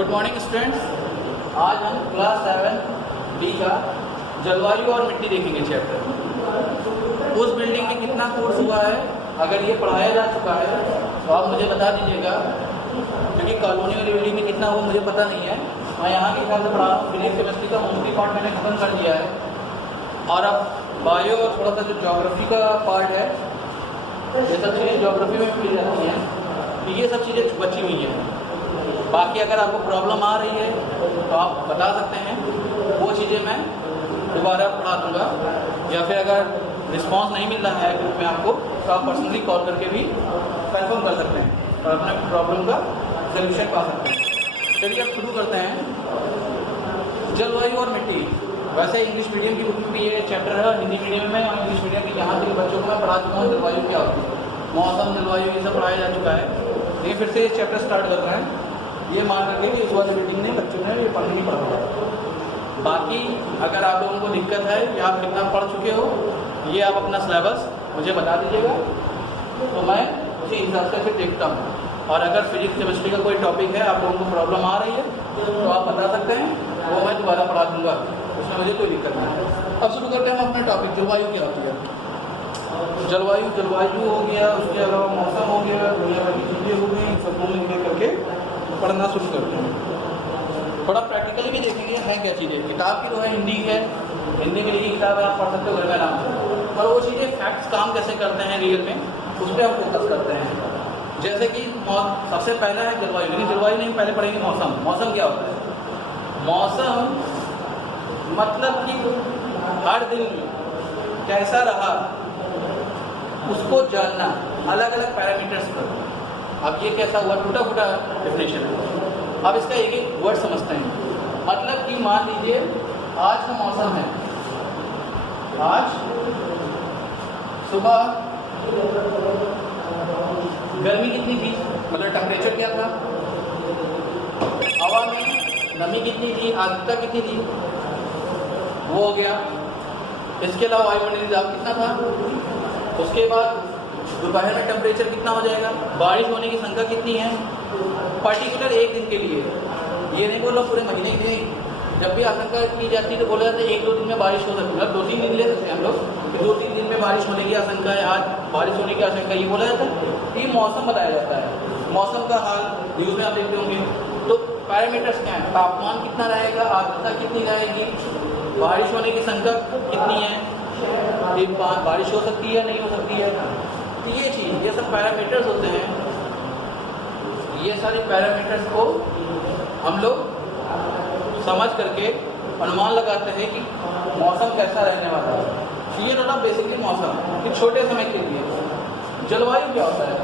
Good morning students. आज हम class 7 B का जलवायु और मिट्टी देखेंगे चैप्टर। उस बिल्डिंग में कितना कोर्स हुआ है, अगर ये पढ़ाया जा चुका है तो आप मुझे बता दीजिएगा, क्योंकि कॉलोनी वाली बिल्डिंग में कितना हुआ मुझे पता नहीं है। मैं यहाँ के हिसाब से पढ़ा रहा हूँ। फिजिक्स केमिस्ट्री का मोस्टली पार्ट मैंने खत्म कर दिया है और अब बायो और थोड़ा सा जो ज्योग्राफी का पार्ट है, ये सब चीज़ें ज्योग्राफी में मिल जाती हैं, तो ये सब चीज़ें बची हुई हैं। बाकी अगर आपको प्रॉब्लम आ रही है तो आप बता सकते हैं, वो चीज़ें मैं दोबारा पढ़ा दूँगा, या फिर अगर रिस्पांस नहीं मिल रहा है ग्रुप में आपको तो आप पर्सनली कॉल करके भी कंफर्म कर सकते हैं और अपने प्रॉब्लम का सलूशन पा सकते हैं। चलिए अब शुरू करते हैं। जलवायु और मिट्टी। वैसे इंग्लिश मीडियम की बुक में भी ये चैप्टर है, हिंदी मीडियम में और इंग्लिश मीडियम के यहाँ के बच्चों को मैं पढ़ा चुका हूँ। जलवायु क्या होती है, मौसम, जलवायु, ये सब पढ़ाया जा चुका है, लेकिन फिर से ये चैप्टर स्टार्ट कर रहे हैं। ये मान करके कि इस वाली मीटिंग ने बच्चों ने ये पढ़ नहीं पढ़ा। बाकी अगर आप लोगों को दिक्कत है या आप कितना पढ़ चुके हो, ये आप अपना सिलेबस मुझे बता दीजिएगा तो मैं उसी हिसाब से फिर देखता हूँ। और अगर फिजिक्स केमिस्ट्री का कोई टॉपिक है, आप लोगों को प्रॉब्लम आ रही है तो आप बता सकते हैं, वो मैं दोबारा पढ़ा दूँगा, उसमें मुझे कोई दिक्कत नहीं है। अब शुरू करते हैं हम अपना टॉपिक। जलवायु क्या होती है। जलवायु हो गया, उसके अलावा मौसम हो गया, दुनिया भर की चीज़ें हो गई, सबको मिल करके पढ़ना शुरू करते हैं। थोड़ा प्रैक्टिकली भी देखेंगे है क्या चीज़ें। किताब की तो है, हिंदी है, हिंदी में लिखी किताब है, आप पढ़ सकते हो घर में आराम से, पर वो चीज़ें फैक्ट्स काम कैसे करते हैं रियल में, उस पर हम फोकस करते हैं। जैसे कि सबसे पहला है जलवायु, लेकिन जलवायु नहीं, पहले पढ़ेंगे मौसम। मौसम क्या होता है? मौसम मतलब कि हर दिन कैसा रहा उसको जानना, अलग अलग पैरामीटर्स पर। अब ये कैसा हुआ, टूटा फूटा डेफिनेशन है। अब इसका एक एक वर्ड समझते हैं। मतलब कि मान लीजिए आज का मौसम है, आज सुबह गर्मी कितनी थी, मतलब टेम्परेचर क्या था, हवा में नमी कितनी थी, आर्द्रता कितनी थी, वो हो गया। इसके अलावा वायुमंडलीय दाब कितना था, उसके बाद दोपहर में टेम्परेचर कितना हो जाएगा, बारिश होने की संख्या कितनी है, पर्टिकुलर एक दिन के लिए। ये नहीं बोला पूरे महीने के लिए। जब भी आशंका की जाती है तो बोला जाता है 1-2 दिन में बारिश हो सकती है, मतलब 2-3 दिन ले सकते हैं हम लोग कि 2-3 दिन में बारिश होने की आशंका है, आज बारिश होने की आशंका, ये बोला जाता है। ये मौसम बताया जाता है। मौसम का हाल न्यूज़ में आप देखते होंगे। तो पैरामीटर्स क्या है, तापमान कितना रहेगा, आर्द्रता कितनी रहेगी, बारिश होने की संख्या कितनी है, बारिश हो सकती है नहीं हो सकती है, तो ये चीज़, ये सब पैरामीटर्स होते हैं। ये सारे पैरामीटर्स को हम लोग समझ करके अनुमान लगाते हैं कि मौसम कैसा रहने वाला है। तो ये थोड़ा बेसिकली मौसम कि छोटे समय के लिए। जलवायु क्या होता है,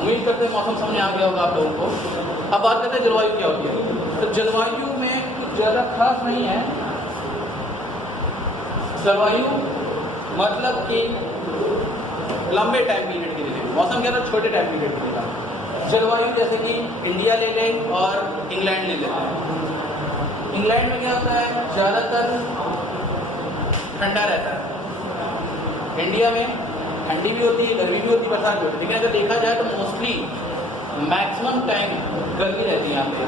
उम्मीद करते हैं मौसम समझ आ गया होगा आप लोगों को। अब बात करते हैं जलवायु क्या होती है। तो जलवायु में कुछ ज़्यादा खास नहीं है। जलवायु मतलब कि लंबे टाइम पीरियड के लिए, मौसम क्या था छोटे टाइम पीरियड के लिए था। जलवायु जैसे कि इंडिया ले लें और इंग्लैंड ले लेते हैं। इंग्लैंड में क्या होता है, ज़्यादातर ठंडा रहता है। इंडिया में ठंडी भी होती है, गर्मी भी होती है, बरसात भी होती है, लेकिन अगर देखा जाए तो मोस्टली मैक्सिमम टाइम गर्मी रहती है यहाँ पे।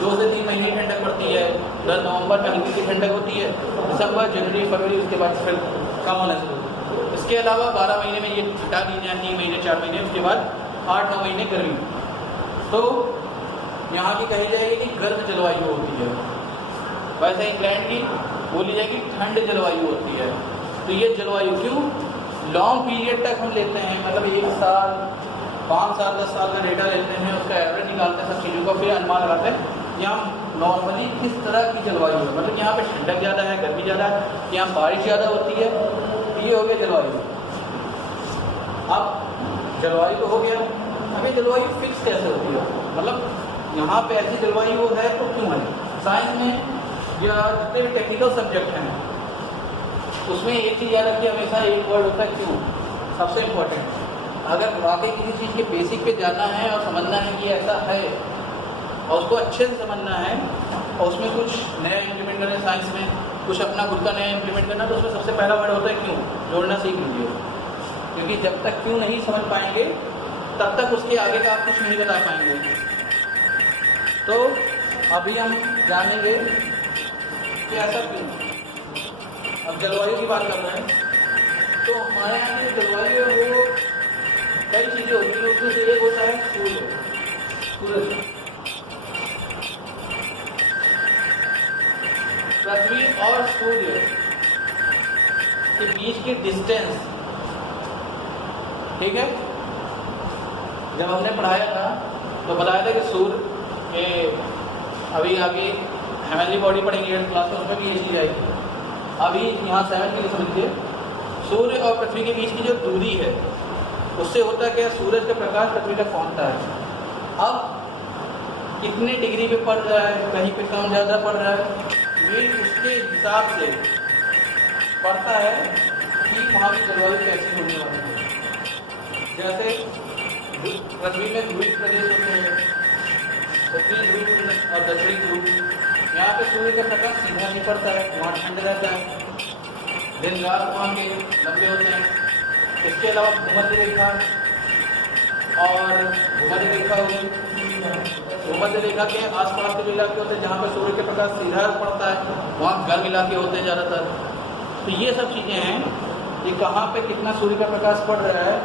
2 से 3 महीने की ठंडक पड़ती है। 10 नवंबर में हल्की सी ठंडक होती है, दिसंबर, जनवरी, फरवरी, उसके बाद फिर कम होना शुरू। इसके अलावा 12 महीने में ये हटा दी जाए, 3 महीने 4 महीने, उसके बाद 8-9 महीने गर्मी। तो यहाँ की कही जाएगी कि गर्म जलवायु होती है। वैसे इंग्लैंड की बोली जाएगी ठंड जलवायु होती है। तो ये जलवायु क्यों लॉन्ग पीरियड तक हम लेते हैं, मतलब 1 साल, 5 साल, 10 साल का डेटा लेते हैं, उसका एवरेज निकालते हैं, सब चीज़ों का फिर अनुमान लगाते हैं यहाँ नॉर्मली किस तरह की जलवायु है। मतलब यहाँ पे ठंडक ज़्यादा है, गर्मी ज़्यादा है, यहाँ बारिश ज़्यादा होती है। ये हो गया जलवायु। अब जलवायु तो हो गया, अभी जलवायु फिक्स कैसे होती है, मतलब यहाँ पे ऐसी जलवायु है तो क्यों है। साइंस में या जितने भी टेक्निकल सब्जेक्ट हैं उसमें एक चीज़ याद रखिए, हमेशा एक वर्ड होता है क्यों, सबसे इम्पोर्टेंट। अगर वाकई किसी चीज़ के बेसिक पे जाना है और समझना है कि ऐसा है और उसको अच्छे से समझना है और उसमें कुछ नया इम्प्लीमेंट करना है, साइंस में कुछ अपना खुद का नया इम्प्लीमेंट करना, तो उसमें सबसे पहला वर्ड होता है क्यों। जोड़ना सीख लीजिए, क्योंकि जब तक क्यों नहीं समझ पाएंगे तब तक उसके आगे का आप कुछ नहीं बता पाएंगे। तो अभी हम जानेंगे कि ऐसा क्यों। अब जलवायु की बात कर रहे हैं, तो हमारे यहाँ की जलवायु है वो कई चीज़ें होती हैं, उसमें से एक होता है सूरज। पृथ्वी और सूर्य के बीच की डिस्टेंस, ठीक है, जब हमने पढ़ाया था तो बताया था कि सूर्य के, अभी आगे हेवनली बॉडी पढ़ेंगे 8th क्लास में, उसमें भी ये चीज़ आएगी। अभी यहाँ 7 के लिए समझिए, सूर्य और पृथ्वी के बीच की जो दूरी है उससे होता है क्या, सूरज का प्रकाश पृथ्वी तक पहुँचता है। अब कितने डिग्री पे पड़ रहा है, कहीं पे कम ज़्यादा पड़ रहा है, ये उसके हिसाब से पड़ता है कि वहाँ की जलवायु कैसी होने वाली है। जैसे पृथ्वी में ध्रुवीय प्रदेश होते हैं, उत्तरी ध्रुव और दक्षिणी ध्रुव, यहाँ पे सूर्य का प्रकाश सीधा नहीं पड़ता है, वहाँ ठंड रहता है, दिन रात वहाँ के लंबे होते हैं। इसके अलावा भूमध्य रेखा और भूमध्य रेखा होगी, भूमध्य रेखा के आसपास के जो इलाके होते हैं जहाँ पे सूर्य के प्रकाश सीधा पड़ता है, वहाँ गर्म इलाके होते हैं ज़्यादातर। तो ये सब चीज़ें हैं कि कहाँ पे कितना सूर्य का प्रकाश पड़ रहा है,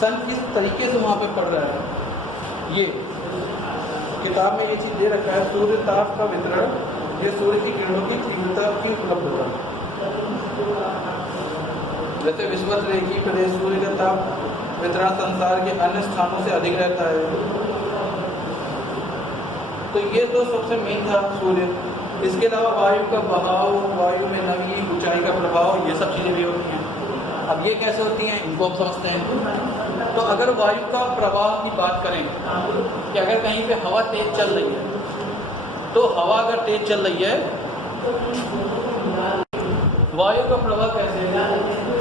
सन किस तरीके से वहाँ पे पड़ रहा है। ये किताब में ये चीज़ दे रखा है, सूर्य ताप का वितरण, ये सूर्य की किरणों की तीव्रता की उपलब्धता। जैसे विषुवत-रेखीय प्रदेश सूर्य का ताप वितरण संसार के अन्य स्थानों से अधिक रहता है। तो ये तो सबसे मेन था सूर्य। इसके अलावा वायु का बहाव, वायु में नमी, ऊंचाई का प्रभाव, ये सब चीज़ें भी होती हैं। अब ये कैसे होती हैं इनको हम समझते हैं। तो अगर वायु का प्रवाह की बात करें कि अगर कहीं पे हवा तेज चल रही है, तो हवा अगर तेज चल रही है, वायु का प्रवाह कैसे है,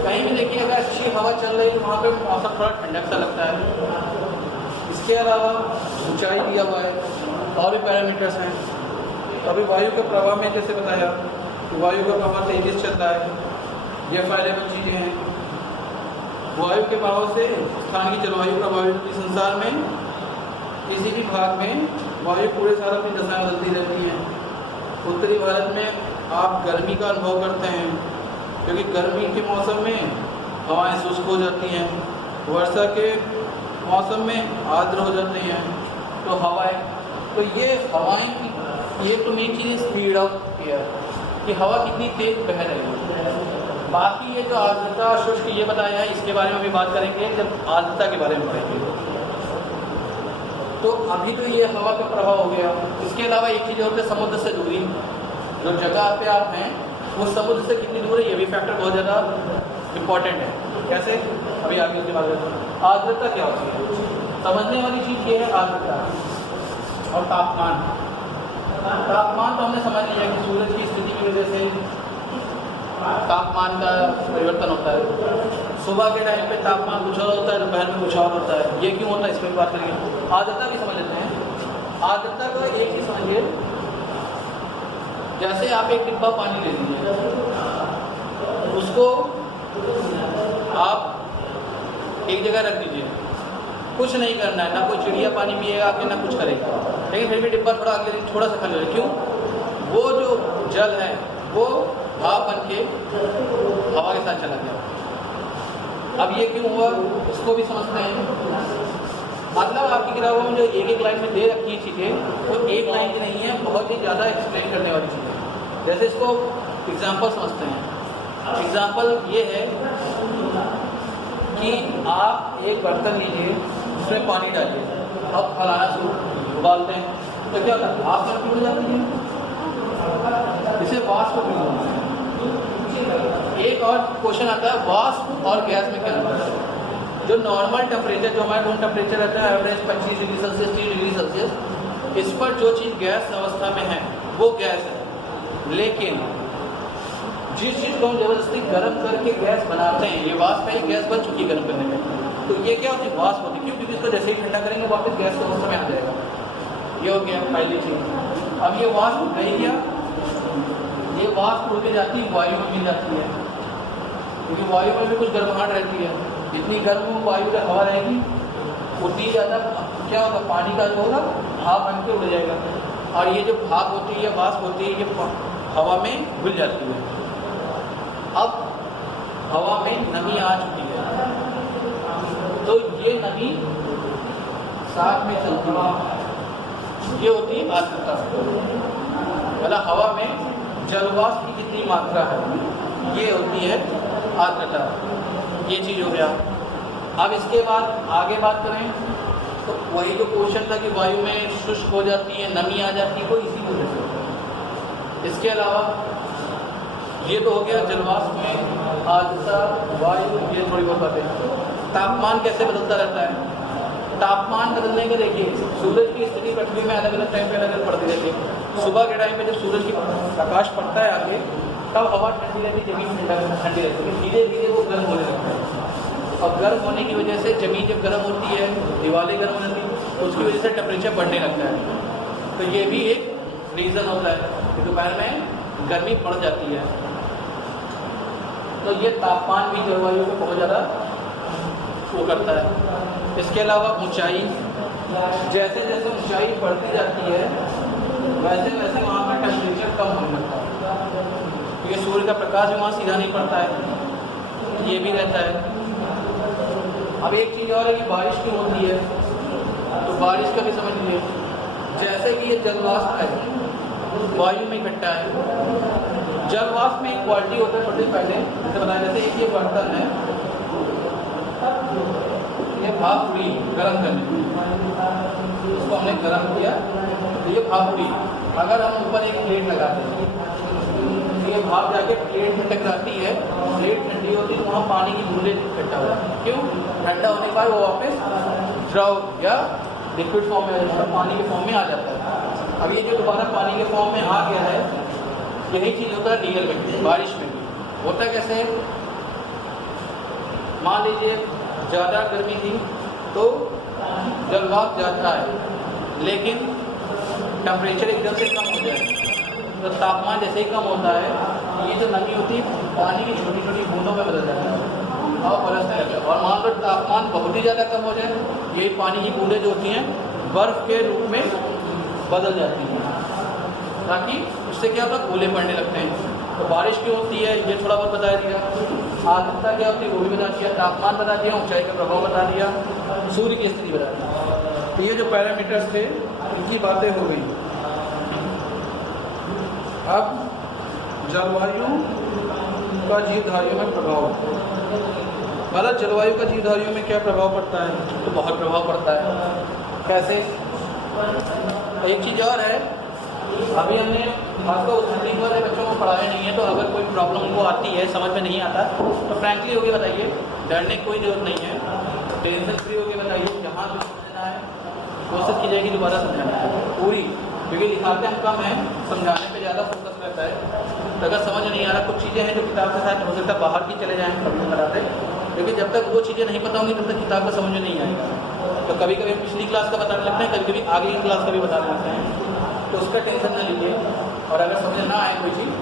कहीं भी देखिए अगर अच्छी हवा चल रही है तो वहाँ पे मौसम थोड़ा ठंडक सा लगता है। इसके अलावा ऊंचाई दिया हुआ है और भी पैरामीटर्स हैं। अभी वायु के प्रवाह में जैसे बताया कि वायु का प्रवाह तेजी से चल रहा है, ये फायदेमंद चीज़ें हैं। वायु के प्रभाव से स्थान की जलवायु प्रभावित होती है। संसार में किसी भी भाग में वायु पूरे साल अपनी दशा बदलती रहती है। उत्तरी भारत में आप गर्मी का अनुभव करते हैं, क्योंकि गर्मी के मौसम में हवाएं शुष्क हो जाती हैं, वर्षा के मौसम में आर्द्र हो जाती हैं। तो हवाएं, तो ये हवाएं की ये तो main cheese speed of air, कि हवा कितनी तेज बह रही है। बाकी ये जो आर्द्रता शुष्क ये बताया है, इसके बारे में भी बात करेंगे जब आर्द्रता के बारे में पढ़ेंगे। तो अभी तो ये हवा का प्रभाव हो गया। इसके अलावा एक चीज़ होती है समुद्र से दूरी, जो जगह पे आप हैं वो समुद्र से कितनी दूर है, ये भी फैक्टर बहुत ज़्यादा इम्पॉर्टेंट है। कैसे, अभी आगे उसके बाद। आर्द्रता क्या होती है, समझने वाली चीज़ ये है आर्द्रता। और तापमान, तापमान तो हमने समझ लिया कि सूरज की स्थिति की वजह से तापमान का परिवर्तन होता है। सुबह के टाइम पे तापमान कुछ और होता है, दोपहर में कुछ और होता है। ये क्यों होता है, इस पर बात करेंगे। आर्द्रता भी समझ लेते हैं। आर्द्रता को एक चीज़ समझिए, जैसे आप एक डिब्बा पानी ले लीजिए, उसको आप एक जगह रख दीजिए, कुछ नहीं करना है, ना कोई चिड़िया पानी पिएगा आपके, ना कुछ करेगा, लेकिन फिर भी डिब्बा थोड़ा अगले दिन थोड़ा सा खाली हो जाए। क्यों, वो जो जल है वो भाप बन के हवा के साथ चला गया। अब ये क्यों हुआ, इसको भी समझते हैं। मतलब आपकी किताबों में जो एक एक लाइन में दे रखी है चीज़ें, वो एक लाइन की नहीं है, बहुत ही ज़्यादा एक्सप्लेन करने वाली चीज़ें। जैसे इसको एग्जाम्पल समझते हैं। एग्जाम्पल ये है कि आप एक बर्तन लीजिए, उसमें पानी डालिए, अब फलाना सूप उबालते हैं, तो क्या होता है, आप टूट जाती है, इसे वाष्प बोलते हैं। एक और क्वेश्चन आता है, वाष्प और गैस में क्या अंतर है। जो नॉर्मल टेम्परेचर, जो हमारा रूम टेम्परेचर रहता है average 25 degree Celsius 30 degree Celsius, इस पर जो चीज़ गैस अवस्था में है वो गैस है। लेकिन जिस चीज़ को हम जबरदस्ती गर्म करके गैस बनाते हैं, ये वाष्प है, गैस बन चुकी है गर्म करने में, तो ये क्या होती है, वाष्प होती है। क्यों, क्योंकि इसको जैसे ही ठंडा करेंगे वापस गैस की अवस्था में आ जाएगा। ये हो गया पहली चीज़। अब ये वाष्प नहीं गया, ये वाष्प उड़ के जाती है, वायु में मिल जाती है, क्योंकि वायु में भी कुछ गर्माहट रहती है। जितनी गर्म वायु का हवा रहेगी उतनी ज़्यादा क्या होगा, पानी का जो होगा भाप बन के उड़ जाएगा। और ये जो भाप होती है या वाष्प होती है ये हवा में घुल जाती है। अब हवा में नमी आ चुकी है तो ये नमी साथ में चलती है, ये होती है आर्द्रता। मतलब हवा में जलवाष्प की कितनी मात्रा है ये होती है आर्द्रता। ये चीज़ हो गया। अब इसके बाद आगे बात करें तो वही जो क्वेश्चन था कि वायु में शुष्क हो जाती है, नमी आ जाती है, वो इसी वजह से होता है। इसके अलावा ये तो हो गया जलवाष्प में आर्द्रता, वायु, ये थोड़ी बहुत बातें। तापमान कैसे बदलता रहता है? तापमान बदलने का देखिए, सूरज की स्थिति पृथ्वी में अलग अलग टाइम पे अलग अलग पड़ती रहती है। सुबह के टाइम पे जब सूरज की प्रकाश पड़ता है आगे, तब हवा ठंडी रहती है, जमीन ठंडी रहती है। धीरे धीरे वो गर्म होने लगता है और गर्म होने की वजह से जमीन जब गर्म होती है, दीवारें गर्म हो जाती है, उसकी वजह से टेम्परेचर बढ़ने लगता है। तो ये भी एक रीज़न होता है कि दोपहर में गर्मी बढ़ जाती है। तो ये तापमान भी जलवायु को बहुत ज़्यादा वो करता है। इसके अलावा ऊंचाई, जैसे जैसे ऊंचाई बढ़ती जाती है वैसे वैसे वहाँ का टेम्परेचर कम होने लगता है, क्योंकि सूर्य का प्रकाश भी वहाँ सीधा नहीं पड़ता है, ये भी रहता है। अब एक चीज़ और है कि बारिश क्यों होती है, तो बारिश का भी समझ लीजिए। जैसे कि ये जलवाष्प है वायु में इकट्ठा है, जलवाष्प में एक क्वालिटी होता है, थोड़ी पहले जैसे बताया, जैसे एक ये बर्तन है, ये भाप उड़ी गर्म करने, उसको हमने गर्म किया तो ये भाप उड़ी। अगर हम ऊपर एक प्लेट लगाते हैं तो ये भाप जाके प्लेट में टकराती है, प्लेट ठंडी होती है तो वहाँ पानी की बूंदें इकट्ठा हो जाती है। क्यों? ठंडा होने के बाद वो वापस द्रव या लिक्विड फॉर्म में आ जाता है, पानी के फॉर्म में आ जाता है। अब ये जो दोबारा पानी के फॉर्म में आ गया है, यही चीज़ होता है रियल में भी, बारिश में भी होता है। कैसे? मान लीजिए ज़्यादा गर्मी थी तो जलवाष्प जाता है, लेकिन टेम्परेचर एकदम से कम हो जाए तो तापमान जैसे ही कम होता है, ये जो नमी होती है पानी की छोटी छोटी बूंदों में बदल जाता है और बरसने लगता है। और मान लो तापमान बहुत ही ज़्यादा कम हो जाए, ये पानी की बूंदें जो होती हैं बर्फ़ के रूप में बदल जाती हैं, ताकि उससे क्या होता है, गोले पड़ने लगते हैं। तो बारिश क्यों होती है ये थोड़ा बहुत बता दिया, आर्द्रता क्या होती है वो भी बता दिया, तापमान बता दिया, ऊंचाई का प्रभाव बता दिया, सूर्य की स्थिति बता दी। तो ये जो पैरामीटर्स थे इनकी बातें हो गई। अब जलवायु का जीवधारियों में प्रभाव, मतलब जलवायु का जीवधारियों में क्या प्रभाव पड़ता है? तो बहुत प्रभाव पड़ता है। कैसे? एक चीज़ और है, अभी हमने खासकर उस स्थिति वाले बच्चों को पढ़ाया नहीं है, तो अगर कोई प्रॉब्लम उनको आती है, समझ में नहीं आता, तो फ्रैंकली होके बताइए, डरने की कोई जरूरत नहीं है, टेंशन फ्री होके बताइए। जहाँ भी समझना है कोशिश की जाएगी दोबारा समझाना है पूरी, क्योंकि लिखाते हम कम हैं, समझाने पे ज़्यादा फोकस रहता है। तो अगर समझ नहीं आ रहा, कुछ चीज़ें हैं जो किताब के साथ हो सकता है बाहर की चले जाएँ कभी बताते, क्योंकि जब तक वो चीज़ें नहीं पता होंगी तब तक किताब का समझ में नहीं आएगा। तो कभी कभी पिछली क्लास का बताने लगते हैं, कभी कभी आगे की क्लास का भी बताने लगते हैं, तो उसका टेंशन न लीजिए। और अगर समझ ना आए कोई चीज़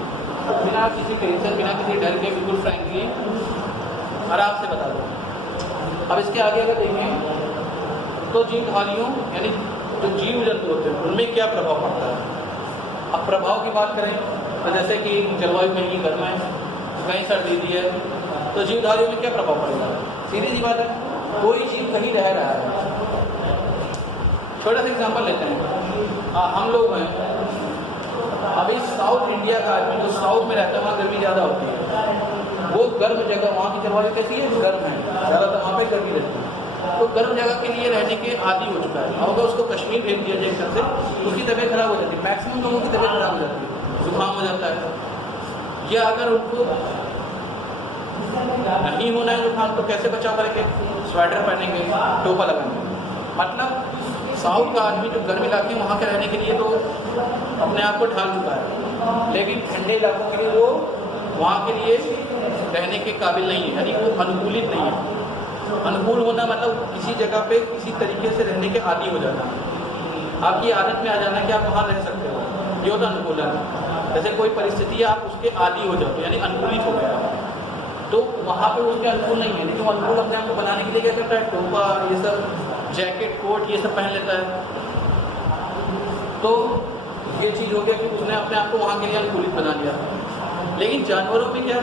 तो बिना किसी टेंशन, बिना किसी डर के बिल्कुल फ्रैंकली आराम से बता दो। अब इसके आगे अगर देखें तो जीवधारियों यानी जो जीव जंतु होते हैं उनमें क्या प्रभाव पड़ता है। अब प्रभाव की बात करें तो जैसे कि जलवायु कहीं गर्म है, कहीं सर्दी दी है, तो जीवधारियों में क्या प्रभाव पड़ेगा? सीधी सी बात है, कोई जीव कहीं रह रहा है। छोटा सा एग्जाम्पल लेते हैं, हम लोग हैं, अभी साउथ इंडिया का आदमी जो साउथ में रहता है वहाँ गर्मी ज़्यादा होती है, वो गर्म जगह, वहाँ की जलवायु कैसी है? गर्म है, ज़्यादातर वहाँ पे गर्मी रहती है, तो गर्म जगह के लिए रहने के आदी हो चुका है। अगर उसको कश्मीर भेज दिया जाए एकदम से, उसकी तबीयत खराब हो जाती है, मैक्सिमम लोगों की तबीयत खराब हो जाती है, जुकाम हो जाता है। या अगर उनको नहीं होना है जुकाम तो कैसे बचाव करेंगे? स्वेटर पहनेंगे, टोपा लगाएंगे। मतलब साउथ का आदमी जो गर्म इलाके में वहाँ के रहने के लिए तो अपने आप को ढाल चुका है, लेकिन ठंडे इलाकों के लिए वो वहाँ के लिए रहने के काबिल नहीं है, यानी वो अनुकूलित नहीं है। अनुकूल होना मतलब किसी जगह पे किसी तरीके से रहने के आदी हो जाना, आपकी आदत में आ जाना कि आप वहाँ रह सकते हो, ये होता अनुकूलन। जैसे कोई परिस्थिति है आप उसके आदी हो जाते, यानी अनुकूलित हो गया, तो वहाँ पे उसके अनुकूल नहीं है। लेकिन वो अनुकूल अपने आप को बनाने के लिए क्या करता है? टोपा, ये सब, जैकेट, कोट, ये सब पहन लेता है। तो ये चीज़ हो गया कि उसने अपने आप को वहाँ के लिए अनुकूलित बना लिया। लेकिन जानवरों में क्या,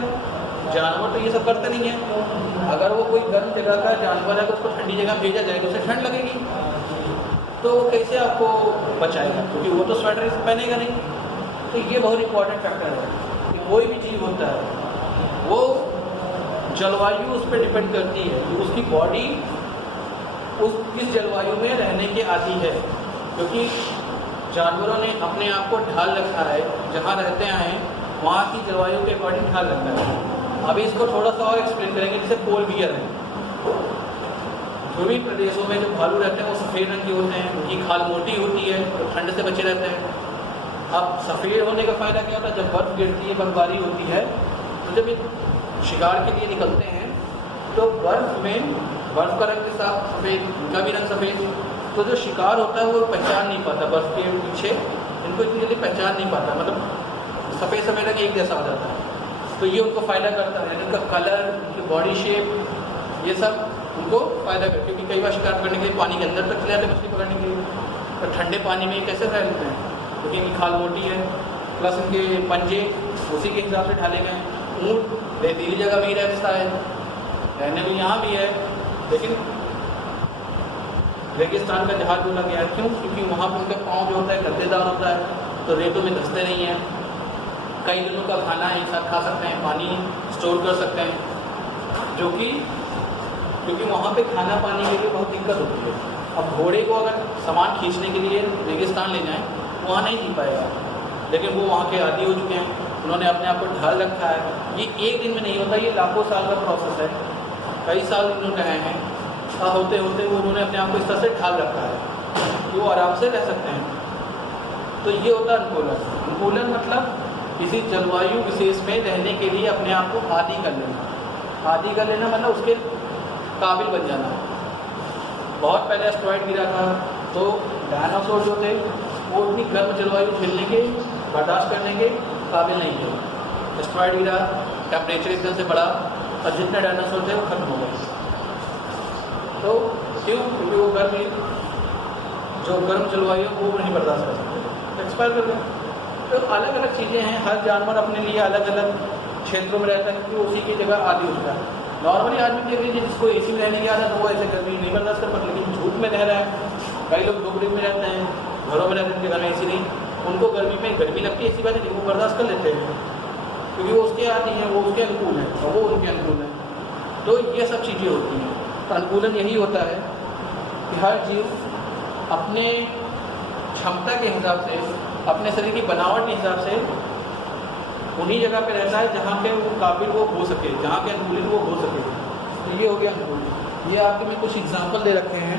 जानवर तो ये सब करते नहीं है। अगर वो कोई गर्म जगह का जानवर है तो उसको ठंडी जगह भेजा जाए तो उसे ठंड लगेगी, तो वो कैसे आपको बचाएगा, क्योंकि वो तो स्वेटर पहनेगा नहीं। तो ये बहुत इंपॉर्टेंट फैक्टर है कि कोई भी चीज़ होता है वो जलवायु उस पर डिपेंड करती है कि उसकी बॉडी किस जलवायु में रहने के आदी है। क्योंकि जानवरों ने अपने आप को ढाल रखा है, जहाँ रहते हैं वहाँ की जलवायु के अकॉर्डिंग ढाल रखा है। अभी इसको थोड़ा सा और एक्सप्लेन करेंगे। जैसे पोल बियर है, जो भी प्रदेशों में जो भालू रहते हैं वो सफ़ेद रंग के होते हैं, उनकी खाल मोटी होती है तो ठंड से बचे रहते हैं। अब सफ़ेद होने का फ़ायदा क्या होता है, जब बर्फ़ गिरती है, बर्फबारी होती है, तो जब ये शिकार के लिए निकलते हैं तो बर्फ़ का रंग साफ सफ़ेद, उनका भी रंग सफ़ेद, तो जो शिकार होता है वो पहचान नहीं पाता, बर्फ़ के पीछे इनको इतनी जल्दी पहचान नहीं पाता, मतलब सफ़ेद रंग एक जैसा हो जाता है। तो ये उनको फ़ायदा करता है, इनका कलर, उनकी बॉडी शेप, ये सब उनको फ़ायदा करता है। क्योंकि कई बार शिकार करने के लिए पानी के अंदर तक चले जाते हैं मछली पकड़ने के लिए, तो ठंडे पानी में कैसे रह लेते हैं, क्योंकि इनकी खाल मोटी है, प्लस इनके पंजे उसी के हिसाब से ढाले गए हैं। ऊँट रेतीली जगह में ही रहता है, रहने में यहाँ भी है, लेकिन रेगिस्तान का जहाज बोला गया है। क्यों? क्योंकि वहाँ पर उनका पाँव जो होता है गद्देदार होता है, तो रेतों में धंसते नहीं हैं। कई दिनों का खाना एक साथ खा सकते हैं, पानी स्टोर कर सकते हैं, जो कि क्योंकि वहाँ पे खाना पानी के लिए बहुत दिक्कत होती है। अब घोड़े को अगर सामान खींचने के लिए रेगिस्तान ले जाएँ तो वहाँ नहीं जी पाएगा, लेकिन वो वहाँ के आदी हो चुके हैं, उन्होंने अपने आप को ढाल रखा है। ये एक दिन में नहीं होता, ये लाखों साल का प्रोसेस है, कई साल उन्होंने रहे हैं, होते होते वो उन्होंने अपने आप को इस तरह से ढाल रखा है कि वो आराम से रह सकते हैं। तो ये होता है अनुकूलन। अनुकूलन मतलब किसी जलवायु विशेष में रहने के लिए अपने आप को आदी कर लेना। आदी कर लेना मतलब उसके काबिल बन जाना। बहुत पहले एस्टेरॉयड गिरा था तो डायनासोर जो थे वो उतनी गर्म जलवायु झेलने के, बर्दाश्त करने के काबिल नहीं थे। एस्टेरॉयड गिरा, टेम्परेचर एकदम से बढ़ा और जितने डायनासोर थे वो खत्म हो गए। तो क्यों? क्योंकि वो गर्म जलवायु वो नहीं बर्दाश्त कर सकते, एक्सपायर कर गए। तो अलग अलग चीज़ें हैं, हर जानवर अपने लिए अलग अलग क्षेत्रों में रहता है क्योंकि उसी की जगह आदी होता है। नॉर्मली आदमी देख लीजिए जिसको एसी में रहने की आदत है वो ऐसे गर्मी नहीं बर्दाश्त कर पाते, लेकिन धूप में रह रहा है। कई लोग झोपड़ी में रहते हैं, घरों में रहते हैं, उनके घर में एसी नहीं, उनको गर्मी में गर्मी लगती है, ऐसी बात नहीं, वो बर्दाश्त कर लेते हैं क्योंकि वो उसके आदी हैं, वो उसके अनुकूल है और वो उनके अनुकूल है। तो ये सब चीज़ें होती हैं। तो अनुकूलन यही होता है कि हर जीव अपने क्षमता के हिसाब से, अपने शरीर की बनावट के हिसाब से उन्हीं जगह पे रहता है जहाँ के वो काबिल वो हो सके, जहाँ के अनुकूलित वो हो सके। तो ये हो गया अनुकूल। ये आपके मैं कुछ एग्जाम्पल दे रखे हैं।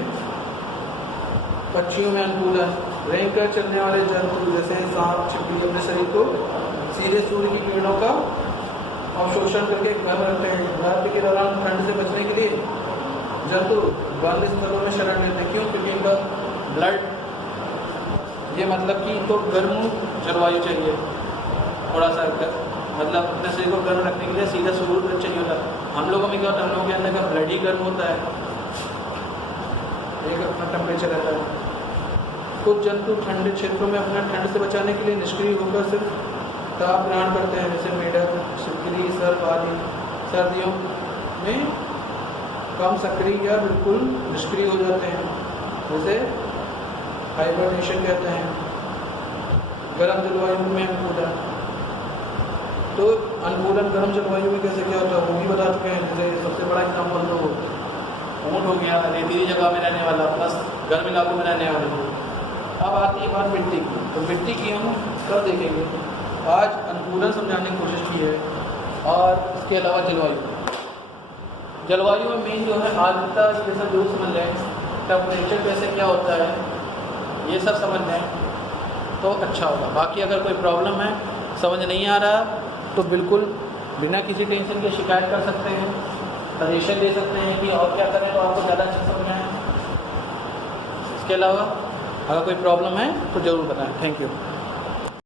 पक्षियों में अनुकूलन, रेंग कर चलने वाले जंतु जैसे सांप, छिपकली अपने शरीर को सीधे सूर्य की किरणों का अवशोषण करके गर्म रखते हैं। रात्रि के दौरान ठंड से बचने के लिए जंतु बंद स्थलों में शरण लेते हैं। क्यों? क्योंकि इनका ब्लड, ये मतलब कि इनको गर्म जलवायु चाहिए, थोड़ा सा मतलब अपने शरीर को गर्म रखने के लिए सीधा सूर्य चाहिए होता है। हम लोगों में क्या होता है, हम लोगों के अंदर का ब्लड ही गर्म होता है, एक अपना टेम्परेचर रहता है। कुछ जंतु ठंडे क्षेत्रों में अपना ठंड से बचाने के लिए निष्क्रिय होकर सिर्फ ताप ग्रहण करते हैं, जैसे मेढक, छिपकली, सर्प आदि। सर्दियों में कम सक्रिय या बिल्कुल निष्क्रिय हो जाते हैं, जैसे हाइबरनेशन कहते हैं। गर्म जलवायु में अनुकूलन, तो अनुकूलन गर्म जलवायु में कैसे क्या होता है वो भी बता चुके हैं। जैसे सबसे बड़ा एग्जाम्पल तो ऊँट हो गया, रेतीली जगह में रहने वाला, प्लस गर्म इलाकों में रहने वाले। अब आती है बात मिट्टी की, तो मिट्टी की हम कल देखेंगे। आज अनुकूलन समझाने की कोशिश की है। और इसके अलावा जलवायु में मेन जो है आर्द्रता, ये सब जो समझ लें, टेम्परेचर कैसे क्या होता है, ये सब समझ लें तो अच्छा होगा। बाकी अगर कोई प्रॉब्लम है, समझ नहीं आ रहा, तो बिल्कुल बिना किसी टेंशन के शिकायत कर सकते हैं, सजेशन दे सकते हैं कि और क्या करें तो आपको ज़्यादा अच्छा समझ में आए। इसके अलावा अगर कोई प्रॉब्लम है तो ज़रूर बताएं। Thank you.